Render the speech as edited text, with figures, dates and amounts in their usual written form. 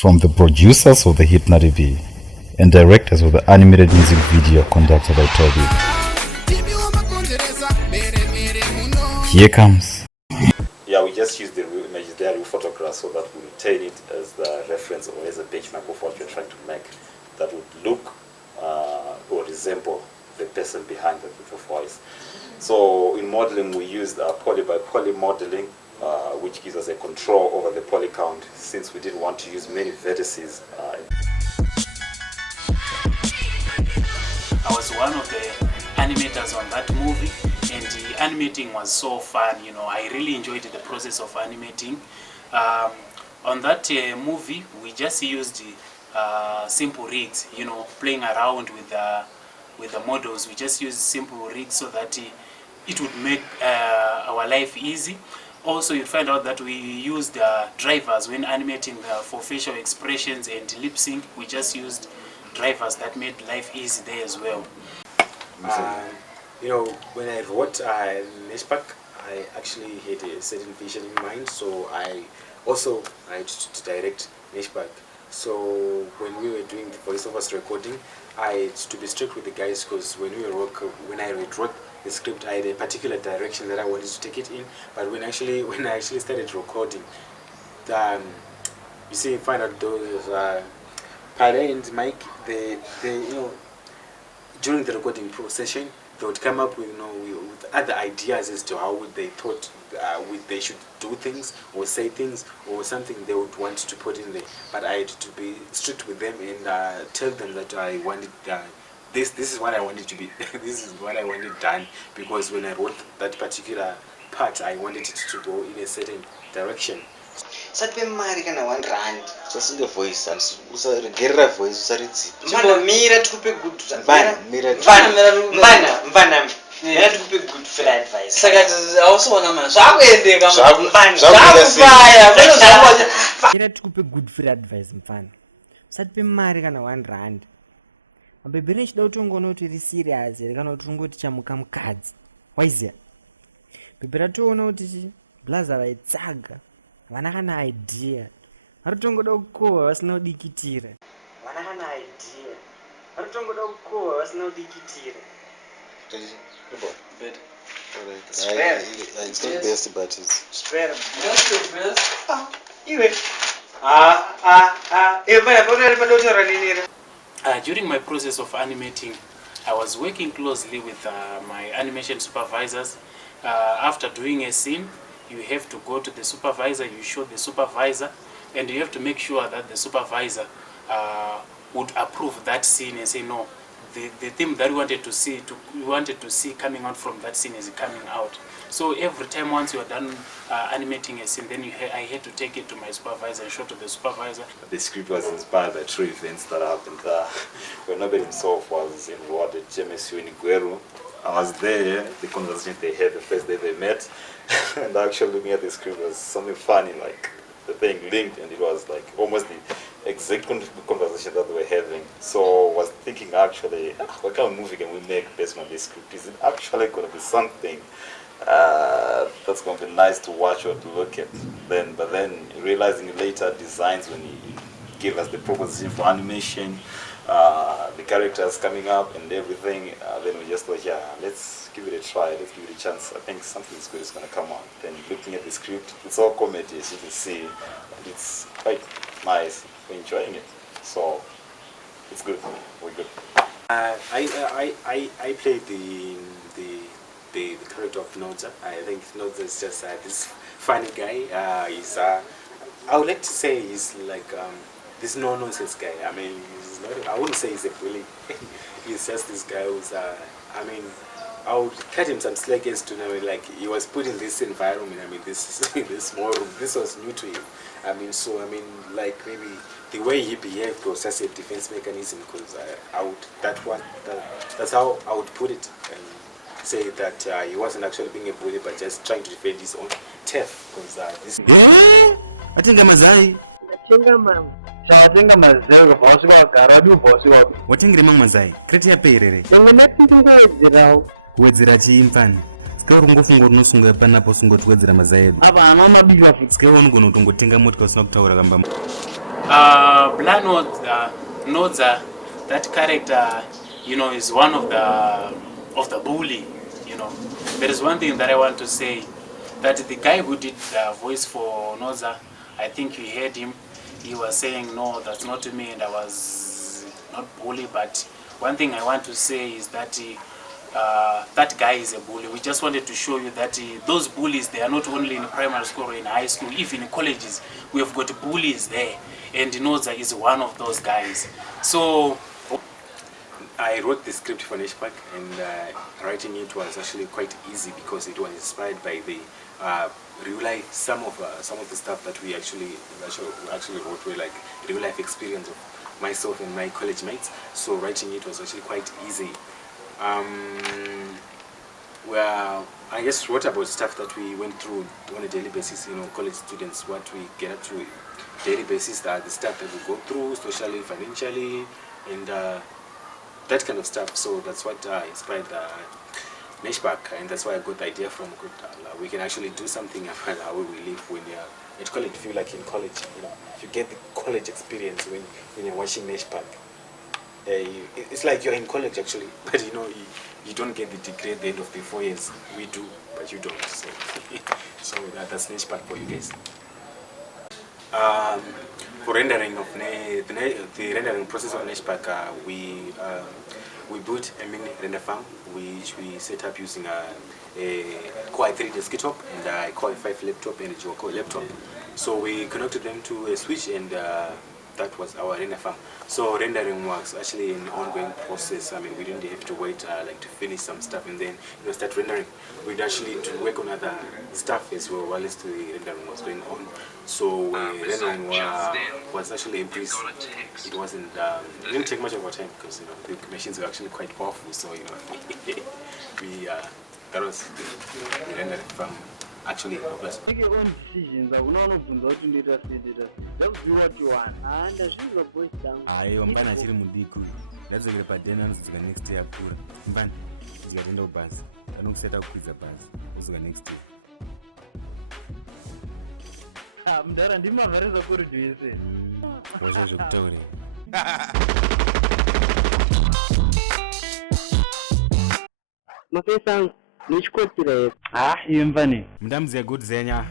from the producers of the hit TV and directors of the animated music video conducted by Toby. Here comes. Yeah, we just use the real images there, real photographs, so that we retain it as the reference or as a benchmark of what we're trying to make that would look or resemble the person behind the voice. So in modeling, we used poly by poly modeling, which gives us a control over the poly count, since we didn't want to use many vertices. I was one of the animators on that movie, and the animating was so fun. You know, I really enjoyed the process of animating. On that movie, we just used simple rigs, you know, playing around with the models. We just used simple rigs so that it would make our life easy. Also, you'd find out that we used drivers when animating for facial expressions and lip sync. We just used drivers that made life easy there as well. You know, when I wrote Nesh, I actually had a certain vision in mind, so I also had to direct Nesh. So when we were doing the voiceovers recording, I had to be strict with the guys, because when I wrote the script, I had a particular direction that I wanted to take it in. But when I actually started recording, you see, find out those Pare and Mike, they you know, during the recording session, they would come up with, you know, with other ideas as to how they they should do things or say things or something they would want to put in there. But I had to be strict with them and tell them that I wanted this is what I wanted to be. This is what I wanted done, because when I wrote that particular part, I wanted it to go in a certain direction. Satpe mari kana 1 rand. Sasinga voice and usagerera voice usaritsi. Mana mira tukupe good. Mira tukupe good for advice. Saka also wana man. Zvakuendeka mfana. Zvakufaya. Mira tukupe good for advice mfana. Satpe mari kana 1 rand. Mabebe nechida utongoona kuti ri serious here kana kuti ungoti chamuka mukadzi. Waiziya. Bebe ratoona kuti blaza vaitsaga. Vana kana idea. Varutongoda kukohwa vasina kudikitira. Vana kana idea. Varutongoda kukohwa vasina kudikitira. Bed. It's not best, but it's Spread. That's the best. Iwe. During my process of animating, I was working closely with my animation supervisors. After doing a scene, you have to go to the supervisor, you show the supervisor, and you have to make sure that the supervisor would approve that scene and say, no, the theme that we wanted to see coming out from that scene is coming out. So every time once you are done animating a scene, then I had to take it to my supervisor and show to the supervisor. The script was inspired by true events that happened when Nobel himself was involved at GMSU in Gueru. I was there, the conversation they had the first day they met, and actually looking at the script was something funny, like the thing linked, and it was like almost the exact conversation that we were having. So I was thinking, actually, what kind of movie can we make based on this script? Is it actually going to be something that's going to be nice to watch or to look at? But then realizing later designs when he gave us the proposition for animation, the characters coming up and everything, then we just thought, yeah, let's give it a try, let's give it a chance. I think something good is going to come out. Then looking at the script, it's all comedy, as you can see, and it's quite nice. We're enjoying it, so it's good. We're good. I played the character of Nodza. I think Nodza is just this funny guy. I would like to say he's like this no-nonsense guy. I mean, he's not, I wouldn't say he's a bully. He's just this guy who's, I mean, I would cut him some slack as to, I mean, like, he was put in this environment. I mean, this small room, this was new to him. I mean, so, I mean, like, maybe the way he behaved was just a defense mechanism, because that's how I would put it, and say that he wasn't actually being a bully, but just trying to defend his own turf, because this... Atinga mazai. Chinga mama. Chatenga mazai bosi wa karadu bosi wa. Watengere mama mazai. Kreti yaperere. Nanga matinga wedzirawo. Wedzira chimfani. Sikewo rungofunga runosunga panapo sungotwedzera mazai edu. Apa anoma biwa fix. Sikewo ngonotongotenga motika usina kutaura kamba. Blah notes that character, is one of the bully. There is one thing that I want to say, that the guy who did the voice for Noza, I think you heard him. He was saying, no, that's not me, and I was not bully. But one thing I want to say is that that guy is a bully. We just wanted to show you that those bullies, they are not only in primary school or in high school, even in colleges, we have got bullies there. And Noza is one of those guys. So I wrote the script for Nesh Park, and writing it was actually quite easy because it was inspired by the real life. Some of the stuff that we actually wrote were like real life experience of myself and my college mates. So writing it was actually quite easy. Well, I guess wrote about stuff that we went through on a daily basis. College students, what we get up to daily basis, the stuff that we go through socially, financially, and that kind of stuff. So that's what inspired Nesh Park, and that's why I got the idea from good. We can actually do something about how we live when you're at college. Feel like in college, if you get the college experience when you're watching Nesh Park. It's like you're in college actually, but you don't get the degree at the end of the 4 years. We do, but you don't. So, so that's Nesh Park for you guys. For rendering of the rendering process of Nesh Park, we built a mini render farm which we set up using a Core i3 desktop and a Core i5 laptop and a dual core laptop. So we connected them to a switch, and that was our render farm. So rendering was actually an ongoing process. I mean, we didn't have to wait to finish some stuff and then start rendering. We'd actually to work on other stuff as well while the rendering was going on. So rendering was actually a breeze. It wasn't. It didn't take much of our time because the machines were actually quite powerful. So we that was the rendering farm. Actually, yes. Make your own decisions. I will not open the leader. Just do what you want. And the shoes are boys down. Ayo mbana chiri mudiku. Ndadzokera padena nzoka next year pura. Mbana ndikaenda kubasa. Anokuseta kukwidza basa. Uzoka next year. Mudara ndimavharisa kuri zvese. Washa zvokutaurira. Mafesa nichikotira. Imvani. Mndamziya good zenya.